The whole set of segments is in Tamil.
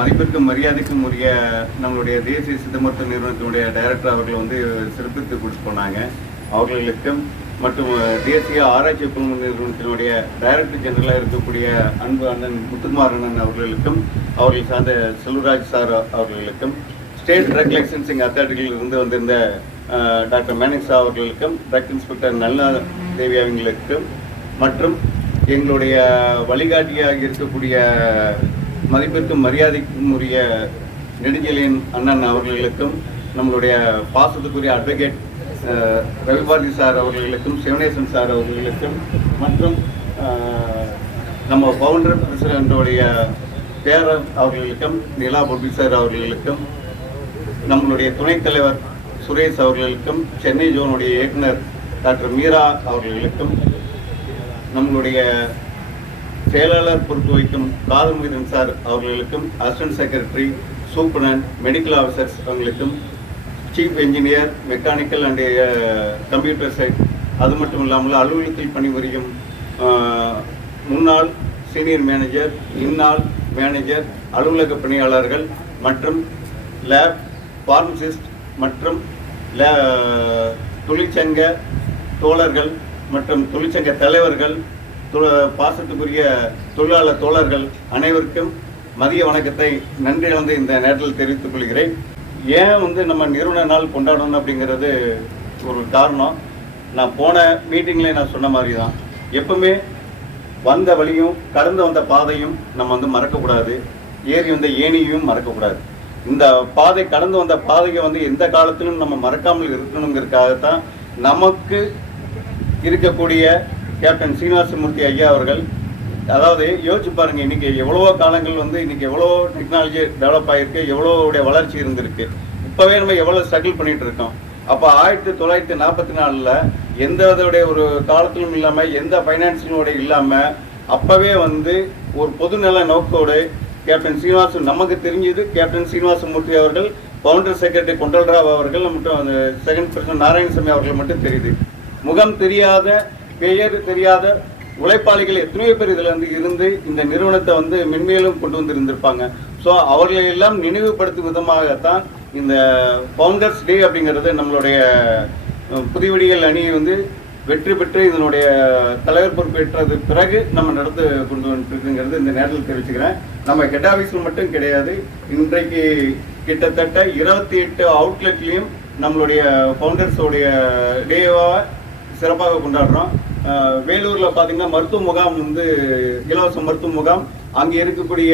மதிப்பிற்கும் மரியாதைக்கும் உரிய நம்மளுடைய தேசிய சித்த மருத்துவ நிறுவனத்தினுடைய டைரக்டர் அவர்கள் வந்து சிறப்பித்து கொடுத்து போனாங்க. அவர்களுக்கும் மற்றும் தேசிய ஆராய்ச்சி குழும நிறுவனத்தினுடைய டைரக்டர் ஜெனரலாக இருக்கக்கூடிய அன்பு அண்ணன் முத்துக்குமார் அண்ணன் அவர்களுக்கும் அவர்கள் சார்ந்த செல்வராஜ் சார் அவர்களுக்கும் ஸ்டேட் ட்ரக் லைசன்சிங் அத்தாரிட்டிகளில் இருந்து வந்திருந்த டாக்டர் மேனிக்ஸா அவர்களுக்கும் ட்ரக் இன்ஸ்பெக்டர் நல்ல தேவி அவங்களுக்கும் மற்றும் எங்களுடைய வழிகாட்டியாக இருக்கக்கூடிய மதிப்பிற்கும் மரியாதைக்கும் உரிய நெடுஞ்செழியன் அண்ணன் அவர்களுக்கும் நம்மளுடைய பாசத்துக்குரிய அட்வொகேட் அஹ், ரவிபாரதி சார் அவர்களுக்கும் சிவனேசன் சார் அவர்களுக்கும் மற்றும் நம்ம பவுண்டர் பிரசிடண்டோடைய பேரர் அவர்களுக்கும் நிலா பொபி சார் அவர்களுக்கும் நம்மளுடைய துணைத் தலைவர் சுரேஷ் அவர்களுக்கும் சென்னை ஜோனுடைய இயக்குனர் டாக்டர் மீரா அவர்களுக்கும் நம்மளுடைய செயலாளர் பொறுப்பு வகிக்கும் காதல் சார் அவர்களுக்கும் assistant secretary superintendent medical officers அவங்களுக்கும் chief engineer mechanical and computer side அது மட்டும் இல்லாமல் அலுவலகத்தில் பணிபுரியும் முன்னாள் சீனியர் மேனேஜர் இந்நாள் மேனேஜர் அலுவலக பணியாளர்கள் மற்றும் லேப் ஃபார்மசிஸ்ட் மற்றும் லே- தொழிற்சங்க தோழர்கள் மற்றும் தொழிற்சங்க தலைவர்கள் பாசத்துக்குரிய தொழிலாளர் தோழர்கள் அனைவருக்கும் மதிய வணக்கத்தை நன்றி வந்து இந்த நேரத்தில் தெரிவித்துக் கொள்கிறேன். ஏன் வந்து நம்ம நிறுவன நாள் கொண்டாடணும் அப்படிங்கிறது ஒரு காரணம். நான் போன மீட்டிங்கில் நான் சொன்ன மாதிரி தான் எப்பவுமே வந்த வழியும் கடந்து வந்த பாதையும் நம்ம வந்து மறக்கக்கூடாது. ஏறி வந்த ஏணியையும் மறக்கக்கூடாது. இந்த பாதை கடந்து வந்த பாதையை வந்து எந்த காலத்திலும் நம்ம மறக்காமல் இருக்கணுங்கிறதுக்காகத்தான் நமக்கு இருக்கக்கூடிய கேப்டன் சீனிவாசமூர்த்தி ஐயா அவர்கள். அதாவது யோசிச்சு பாருங்கள் இன்றைக்கி எவ்வளவோ காலங்கள் வந்து இன்றைக்கி எவ்வளோ டெக்னாலஜி டெவலப் ஆகிருக்கு எவ்வளோடைய வளர்ச்சி இருந்திருக்கு. இப்போவே நம்ம எவ்வளோ ஸ்ட்ரகிள் பண்ணிகிட்ருக்கோம் இருக்கோம். அப்போ ஆயிரத்தி தொள்ளாயிரத்தி நாற்பத்தி நாலில் எந்த விதவுடைய ஒரு காலத்திலும் இல்லாமல் எந்த ஃபைனான்சியலோட இல்லாமல் அப்போவே வந்து ஒரு பொதுநல நோக்கோடு கேப்டன் சீனிவாசன் நமக்கு தெரிஞ்சது கேப்டன் சீனிவாசமூர்த்தி அவர்கள் பவுண்டர் செக்ரட்டரி கொண்டல்ராவ் அவர்கள் மட்டும் அந்த செகண்ட் பிரசிடன்ட் நாராயணசாமி அவர்கள் மட்டும் தெரியுது. முகம் தெரியாத பெயர் தெரியாத உழைப்பாளிகள் எத்தனையோ பேர் இதுல இருந்து இருந்து இந்த நிறுவனத்தை வந்து மென்மேலும் கொண்டு வந்து இருந்திருப்பாங்க ஸோ அவர்களை எல்லாம் நினைவுபடுத்தும் விதமாகத்தான் இந்த ஃபவுண்டர்ஸ் டே அப்படிங்கிறது நம்மளுடைய புதுவெடிகள் அணி வந்து வெற்றி பெற்று இதனுடைய தலைவர் பொறுப்பேற்றது பிறகு நம்ம நடந்து கொண்டு வந்துருக்குங்கிறது இந்த நேரத்தில் தெரிவிச்சுக்கிறேன். நம்ம ஹெட் ஆஃபீஸில் மட்டும் கிடையாது இன்றைக்கு கிட்டத்தட்ட இருபத்தி எட்டு அவுட்லெட்லேயும் நம்மளுடைய ஃபவுண்டர்ஸோடைய டேவாக சிறப்பாக கொண்டாடுறோம். வேலூரில் பார்த்தீங்கன்னா மருத்துவ முகாம் வந்து இலவச மருத்துவ முகாம். அங்கே இருக்கக்கூடிய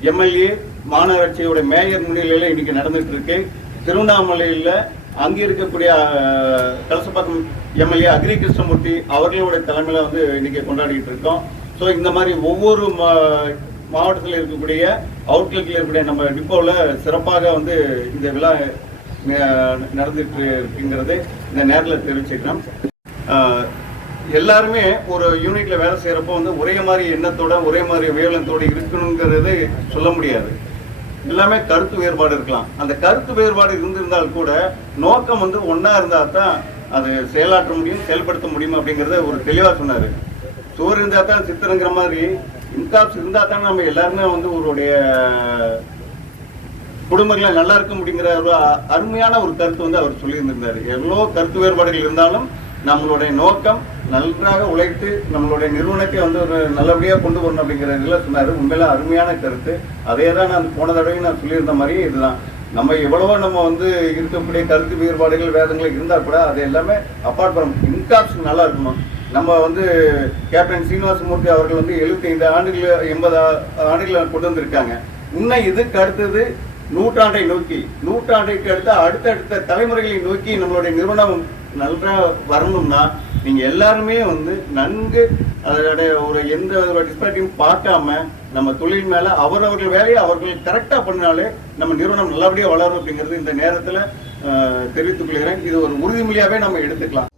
எம்எல்ஏ மாநகராட்சியோட மேயர் முன்னிலையில் இன்னைக்கு நடந்துட்டு இருக்கு திருவண்ணாமலையில் அங்கே இருக்கக்கூடிய கலசப்பாக்கம் எம்எல்ஏ அக்ரி கிருஷ்ணமூர்த்தி அவர்களோட தலைமையில் வந்து இன்னைக்கு கொண்டாடிட்டு இருக்கோம். ஸோ இந்த மாதிரி ஒவ்வொரு மா- மாவட்டத்தில் இருக்கக்கூடிய அவுட்லெட்டில் இருக்கக்கூடிய நம்ம டிப்போவில் சிறப்பாக வந்து இந்த விழா நடந்துட்டு இருக்குங்கிறது இந்த நேரில் தெரிவிச்சுக்கிறோம். எல்லாருமே ஒரு யூனிட்ல வேலை செய்யறப்போ வந்து ஒரே மாதிரி எண்ணத்தோட ஒரே மாதிரி வேலத்தோட இருக்கணுங்கிறது சொல்ல முடியாது. எல்லாமே கருத்து வேறுபாடு இருக்கலாம். அந்த கருத்து வேறுபாடு இருந்திருந்தால் கூட நோக்கம் வந்து ஒன்றா இருந்தா தான் அது செயலாற்ற முடியும் செயல்படுத்த முடியும் அப்படிங்கறத ஒரு தெளிவா சொன்னாரு. சோறு இருந்தா தான் சித்திரங்கிற மாதிரி இன்காப்ஸ் இருந்தா தான் நம்ம எல்லாருமே வந்து ஒருடைய குடும்பங்களை நல்லா இருக்க முடியுங்கிற ஒரு அருமையான ஒரு கருத்து வந்து அவர் சொல்லியிருந்திருந்தாரு. எவ்வளோ கருத்து வேறுபாடுகள் இருந்தாலும் நம்மளுடைய நோக்கம் நன்றாக உழைத்து நம்மளுடைய நிறுவனத்தை வந்து ஒரு நல்லபடியாக கொண்டு வரணும் அப்படிங்கிற அப்படிங்கிறதுல சொன்னார். உண்மையில அருமையான கருத்து. அதே தான் நான் போன தடவையும் நான் சொல்லியிருந்த மாதிரியே இதுதான். நம்ம எவ்வளவோ நம்ம வந்து இருக்கக்கூடிய கருத்து வேறுபாடுகள் வேதங்கள் இருந்தால் கூட அது எல்லாமே அப்பார்ட் ஃப்ரம் இன்காப்ஸ் நல்லா இருக்கணும். நம்ம வந்து கேப்டன் சீனிவாசமூர்த்தி அவர்கள் வந்து 75 ஆண்டுகள் எண்பது ஆண்டுகளை கொண்டு வந்திருக்காங்க. இன்னும் இதுக்கு அடுத்தது நூற்றாண்டை நோக்கி. நூற்றாண்டைக்கு அடுத்த அடுத்தடுத்த தலைமுறைகளை நோக்கி நம்மளுடைய நிறுவனம் நல்லா வரணும்னா நீங்க எல்லாருமே வந்து நன்கு அதோடைய ஒரு எந்த ஒரு டிஸ்பாரிட்டியும் பார்க்காம நம்ம தொழில் மேல அவரவர்கள் வேலையை அவர்கள் கரெக்டா பண்ணாலே நம்ம நிறுவனம் நல்லபடியா வளரும் அப்படிங்கிறது இந்த நேரத்துல அஹ், தெரிவித்துக் கொள்கிறேன். இது ஒரு உறுதிமொழியாவே நம்ம எடுத்துக்கலாம்.